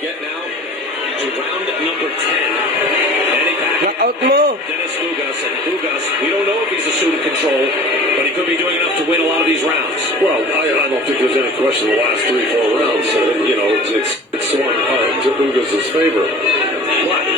get now to round number 10. Manny Pacquiao, Dennis Ugas, and Ugas, we don't know if he's a suit of control, but he could be doing enough to win a lot of these rounds. Well, I don't think there's any question the last 3-4 rounds, it's swung to Ugas' favor. But,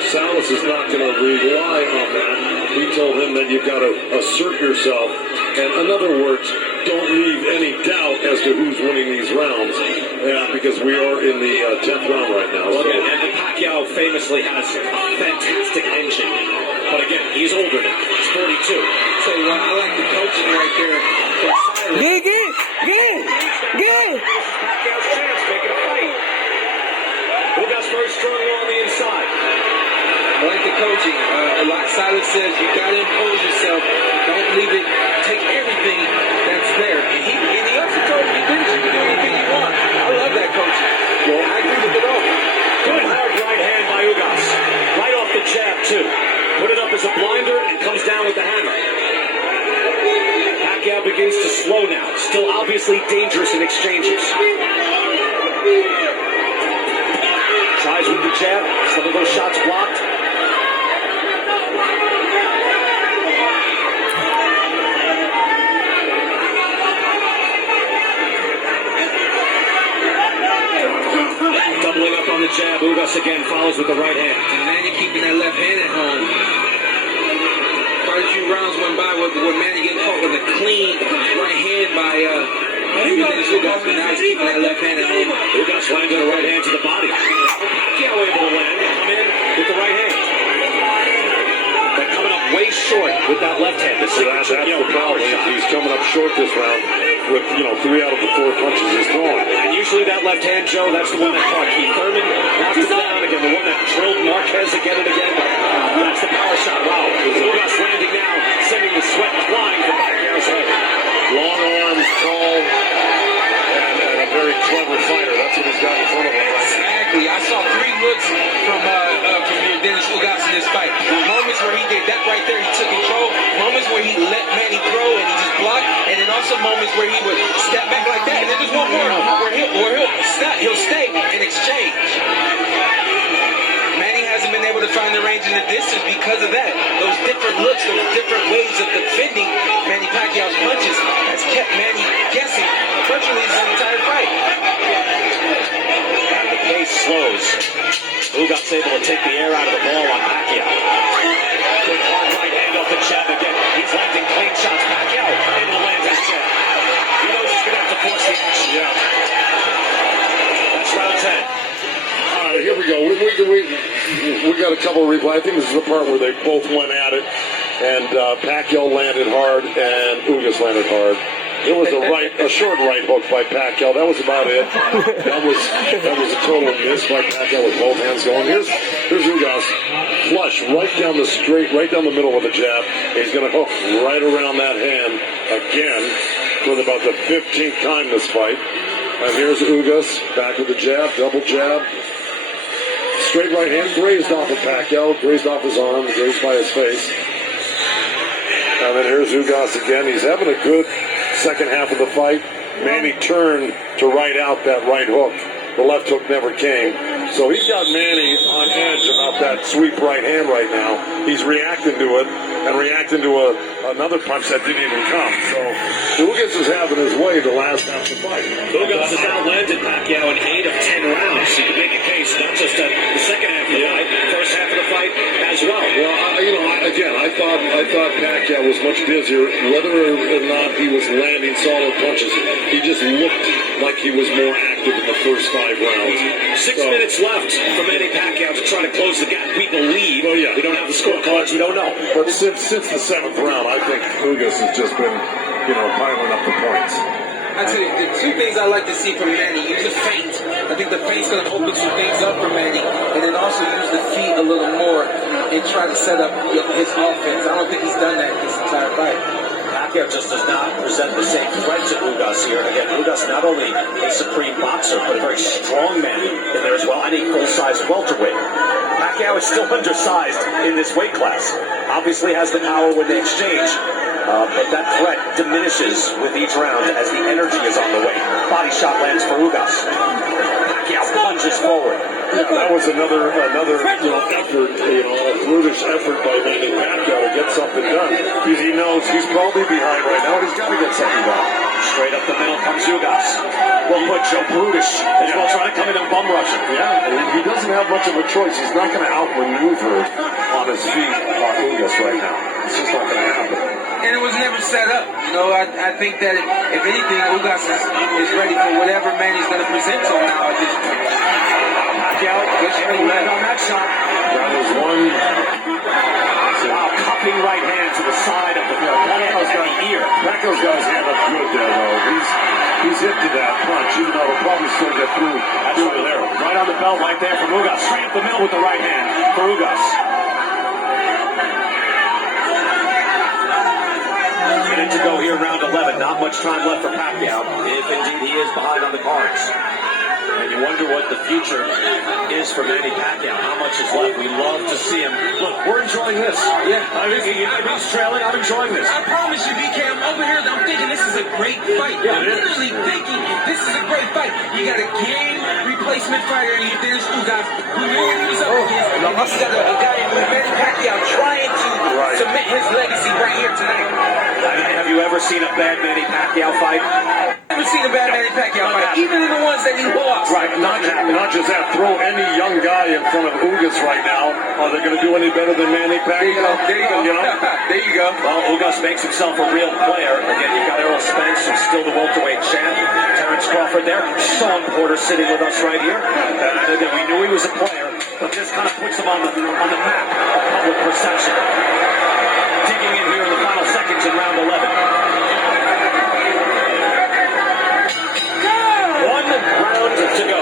Salas is not going to rely on that. He told him that you've got to assert yourself. And in other words, don't leave any doubt as to who's winning these rounds, because we are in the 10th round right now. Well, again, and Pacquiao famously has a fantastic engine, but again, he's older now. He's 42. So I like the coaching right there. Pacquiao's chance, making a fight. Ugas very strong on the inside. I like the coaching. Like Silas says, you got to impose yourself. Don't leave it. Take everything that's there. And he also told me, you can do anything you want. I love that coaching. Well, I agree with it all. Good hard right hand by Ugas. Right off the jab, too. Put it up as a blinder and comes down with the hammer. Pacquiao begins to slow now. Still obviously dangerous in exchanges. Tries with the jab. Some of those shots blocked. Doubling up on the jab. Ugas again follows with the right hand. And Manny keeping that left hand at home. Quite a few rounds went by where Manny getting caught with a clean right hand by Dennis Ugas, but now he's keeping that left hand at home. Ugas landed a right hand to the body. Pacquiao able to land and come in with the right hand. But coming up way short with that left hand. The signature, that's the problem. He's coming up short this round with 3 out of the 4 punches he's throwing. And usually that left hand, Joe, that's the one that caught Keith Thurman. Knocked him down again. The one that drilled Marquez again and again. That's the power shot. Wow. Ugas landing now, sending the sweat flying from Pacquiao's head. Long arms, tall, and a very clever fighter. That's what he's got in front of him. Exactly. I saw 3 looks from Dennis Ugas in this fight. Moments where he did that right there, he took control. Moments where he let Manny throw and he just blocked. And then also moments where he would step back like that. And then there's one more where he'll stay and exchange. Manny hasn't been able to find the range and the distance because of that. Those different looks, those different ways of defending Manny Pacquiao's punches has kept Manny guessing virtually his entire fight. And the pace slows. Ugas able to take the air out of the ball on Pacquiao. Good hard right hand off the jab again. He's landing clean shots. Pacquiao able to land his jab. He knows he's going to have to force the action. Yeah. That's round 10. All right, here we go. We got a couple of replays. I think this is the part where they both went at it, and Pacquiao landed hard, and Ugas landed hard. It was a short right hook by Pacquiao. That was about it. That was a total miss by Pacquiao with both hands going. Here's Ugas, flush right down the middle with a jab. He's going to hook right around that hand again for about the 15th time this fight. And here's Ugas back with the jab, double jab. Straight right hand grazed off of Pacquiao, grazed off his arm, grazed by his face. And then here's Ugas again. He's having a good second half of the fight. Manny turned to right out that right hook. The left hook never came. So he's got Manny on edge about that sweep right hand right now. He's reacting to it and reacting to another punch that didn't even come. So Ugas is having his way the last half of the fight. Ugas has now landed Pacquiao in 8 of 10 rounds. So you can make a case not just the second half of the fight, first half of the fight as well. Well, I thought Pacquiao was much busier. Whether or not he was landing solid punches, he just looked like he was more active in the first 5 rounds. 6 minutes left for Manny Pacquiao to try to close the gap. We believe. Oh, yeah. We don't have the scorecards. We don't know. But since the 7th round, I think Ugas has just been, piling up the points. I tell you, the 2 things I like to see from Manny, use the feint. I think the feint's going to open some things up for Manny. And then also use the feet a little more and try to set up his offense. I don't think he's done that this entire fight. Pacquiao just does not present the same threat to Ugas here. And again, Ugas not only a supreme boxer, but a very strong man in there as well, and a full-size welterweight. Pacquiao is still undersized in this weight class. Obviously has the power when they exchange, but that threat diminishes with each round as the energy is on the way. Body shot lands for Ugas. Pacquiao plunges forward. Yeah, that was another effort, a brutish effort by Manny Pacquiao to get something done. Because he knows he's probably behind right now, and he's got to get something done. Straight up the middle comes Ugas. Well put, Joe. Brutish as well, trying to come in and bum rush him. Yeah, he doesn't have much of a choice. He's not going to outmaneuver on his feet Ugas right now. It's just not going to happen. And it was never set up. I think that if anything, Ugas is ready for whatever Manny's going to present to him now at this point. Pacquiao gets ready to land on that shot. That was one. Wow, cupping right hand to the side of the Pacquiao's got an ear. Pacquiao's got his hand up good there, though. He's hit to that punch, even though it'll probably still get through. That's right there. Right on the belt right there from Ugas. Straight up the middle with the right hand for Ugas. Minute to go here, round 11. Not much time left for Pacquiao, if indeed he is behind on the cards. And you wonder what the future is for Manny Pacquiao. How much is left? We love to see him. Look, we're enjoying this. Yeah. He's trailing. I'm enjoying this. I promise you, BK, I'm over here. I'm thinking this is a great fight. Yeah, I'm literally thinking this is a great fight. You got a game replacement fighter, and there's Ugas, who knew what he was up against. And you got a guy in Manny Pacquiao trying to cement his legacy right here tonight. Have you ever seen a bad Manny Pacquiao fight? I've never seen a bad Manny Pacquiao fight, even in the ones that he lost. Right, not just that. Throw any young guy in front of Ugas right now. Are they going to do any better than Manny Pacquiao? There you go. There you go. Well, Ugas makes himself a real player. Again, you've got Errol Spence, who's still the welterweight champ. Terrence Crawford there. Sean Porter sitting with us right here. Again, we knew he was a player, but this kind of puts him on the map of public perception. Digging in here in the final seconds in round 11. One round to go.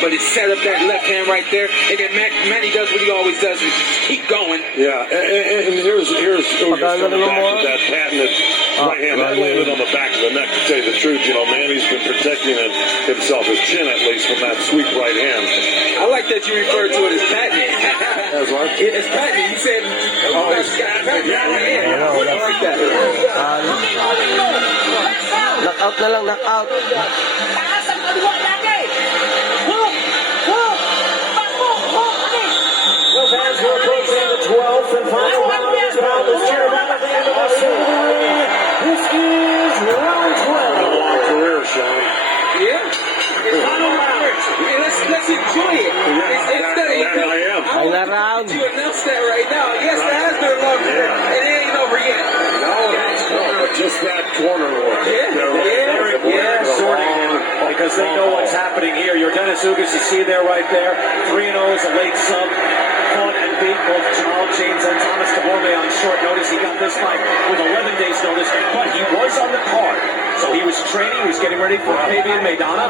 But he set up that left hand right there, and then Manny does what he always does, which is just keep going. Yeah, and here's Ugas coming back with that patented right hand. That landed on the back of the neck, to tell you the truth. Manny's been protecting himself, his chin at least, from that sweep right hand. I like that you referred to it as patented. As what? It's patented. You said, I like that. Knockout na lang, knockout. Well, fans, we're approaching the 12th and final round of this round. This is round 12. A long career, Sean. Yeah. Final round. Let's enjoy it. I am. Final round. You announce that right now. Yes, it has been a long career, and it ain't over yet. No, but just that corner work. Sorting because they know what's happening here. Your Dennis Ugas, you see there right there. 3-0 is a late sub. Fought and beat both Jamal James and Thomas Taborme on short notice. He got this fight with 11 days notice, but he was on the card. So he was training, he was getting ready for Fabian Maidana.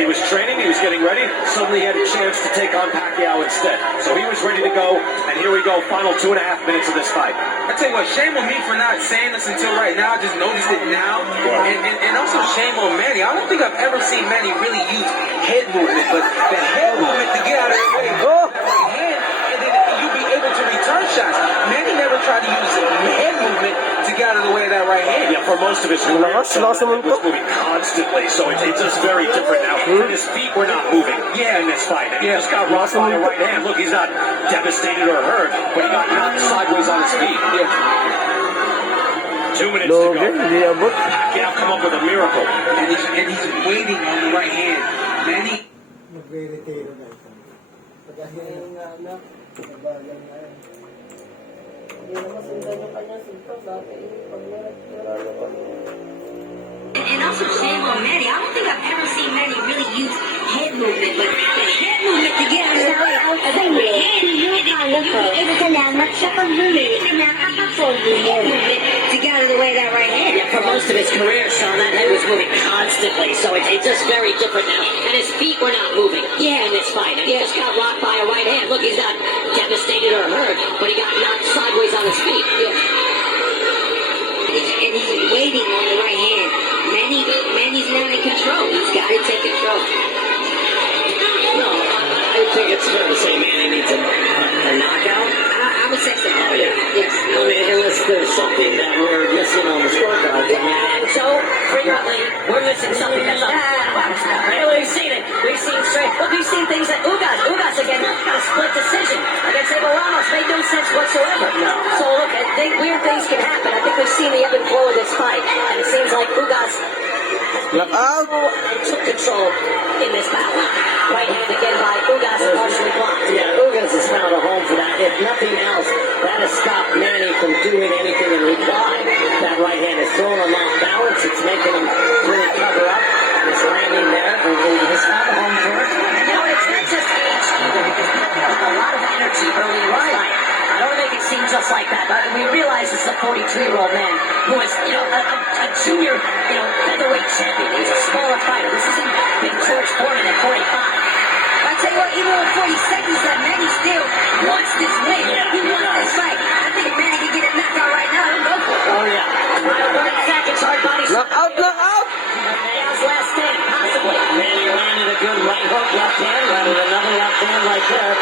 He was training, he was getting ready. Suddenly he had a chance to take on Pacquiao instead. So he was ready to go, and here we go, final 2.5 minutes of this fight. I tell you what, shame on me for not saying this until right now. I just noticed it now. And also shame on Manny. I don't think I've ever seen Manny really use head movement, but the head movement to get out of the way. Head, and then you'll be able to return shots. Manny never tried to use head movement to get out of the way of that right hand. Yeah, for most of his career, Lakas naman he was to. moving constantly, so it's just very different now. And his feet were not moving in this fight. And he just got rocked by a right hand. Look, he's not devastated or hurt, but he got knocked sideways on his feet. 2 minutes to Logan, go. hindi abot. Pacquiao come up with a miracle. And he's waiting on the right hand. Manny. Nagre-retiro na ito. Pagkahirin nga anak, nabagan na yan. Hindi naman sundan yung kanyang sintok. Dati pag nagtiralo pa niya. And also shame on Manny. I don't think I've ever seen Manny really use head movement, but the head movement to get out of the way of the hand, and then you'll be able to Salamat sa pagbili. the head movement to get out of the way of that right hand. Yeah, for most of his career, Sean, that head was moving constantly, so it's just very different now. And his feet were not moving in this fight. And he just got rocked by a right hand. Look, he's not devastated or hurt, but he got knocked sideways on his feet. And he's waiting on the right hand. Manny's not in control. He's got to take control. No, I think it's fair to say Manny needs a knockout. I would say so. Oh, yeah. Yes. I mean, listen, there's something that we're missing on the scorecard. And so, frequently, we're missing something that's on the scorecard. Right? We've seen it. We've seen straight. Look, we've seen things that Ugas again, got a split decision against Abel Ramos. Made no sense whatsoever. No. So, look, I think weird things can happen. I think we've seen the ebb and flow of this fight. And it seems like Ugas Knockout. took control in this battle. Right hand again by Ugas, partially blocked. Yeah, Ugas has found a home for that. If nothing else, that has stopped Manny from doing anything in reply. That right hand is throwing him off balance. It's making him really cover up. It's landing there. And he's found a home for it. You know, it's not just age. A lot of energy early in the fight. I don't make it seem just like that, but we realize it's a 43-year-old man who is, a junior, featherweight champion. He's a smaller fighter. This isn't Big George Foreman at 45. I tell you what, even with 40 seconds left, Manny still wants this win. He wants this fight. I think if Manny can get it knocked out right now, he'll go for it. Oh, yeah. Final 30 seconds, hard body. Knockout, knockout. Manny's last stand, possibly. Manny landed a good right hook, left hand, landed another left hand right there.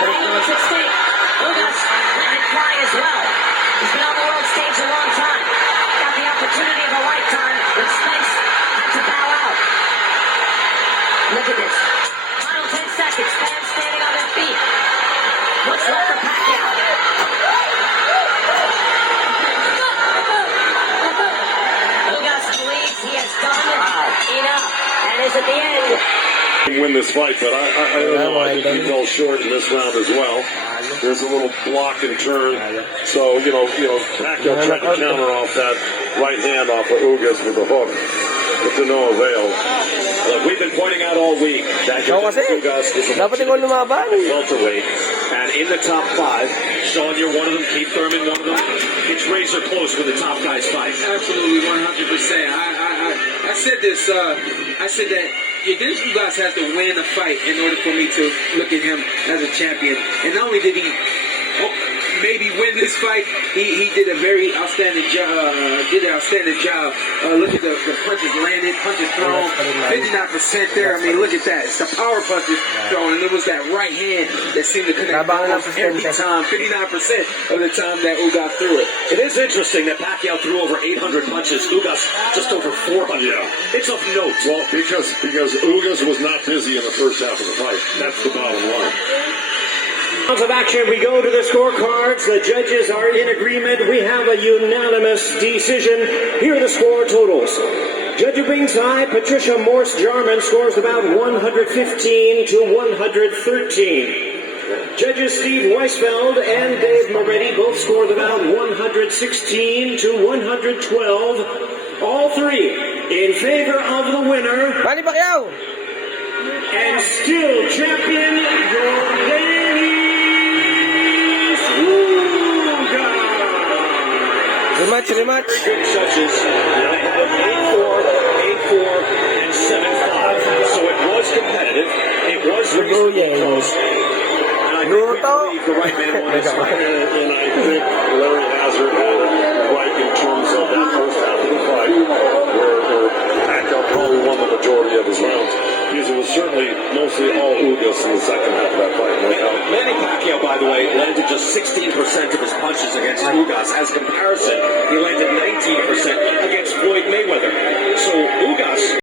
But it's at stake. Ugas landed flying as well. He's been on the world stage a long time. Got the opportunity of a lifetime, but Spence had to bow out. Look at this. Final 10 seconds. Fans standing on their feet. What's left for Pacquiao? Ugas believes he has done enough and is at the end. Win this fight, but I don't know. I think he fell short in this round as well. There's a little block and turn. So, Pacquiao tried to counter off that right hand off of Ugas with a hook, but to no avail. Look, we've been pointing out all week that Kasi, Ugas is a dapat ikaw lumaban. welterweight, and in the top 5, Sean, you're one of them, Keith Thurman, one of them. It's razor close when the top guys fight. Absolutely, 100%. I said this. I said that Dennis Ugas has to win a fight in order for me to look at him as a champion. And not only did he maybe win this fight, he did a very outstanding job. Look at the punches landed, punches thrown, 59% there. I mean, look at that. It's the power punches thrown, and it was that right hand that seemed to connect almost every time. 59% of the time that Ugas threw it. It is interesting that Pacquiao threw over 800 punches. Ugas just over 400. Yeah. It's of note. Well, because Ugas was not busy in the first half of the fight. That's the bottom line. Rounds of action, we go to the scorecards. The judges are in agreement. We have a unanimous decision. Here are the score totals. Judge of ringside, Patricia Morse-Jarman scores about 115 to 113. Judges Steve Weisfeld and Dave Moretti both scored about 116 to 112. All three in favor of the winner Manny Pacquiao. and still champion, Manny Ugas. Rematch. Good judges. They have 8-4, 8-4, and 7-5. So it was competitive. It was reasonably close. And I think we believe the right man won this fight. And I think Larry Hazard had it right in terms of that first half of the fight, where Pacquiao probably won the majority of his rounds. Because it was certainly mostly all Ugas in the second half of that fight. Manny Pacquiao, by the way, landed just 16% of his punches against Ugas. As comparison, he landed 19% against Floyd Mayweather. So Ugas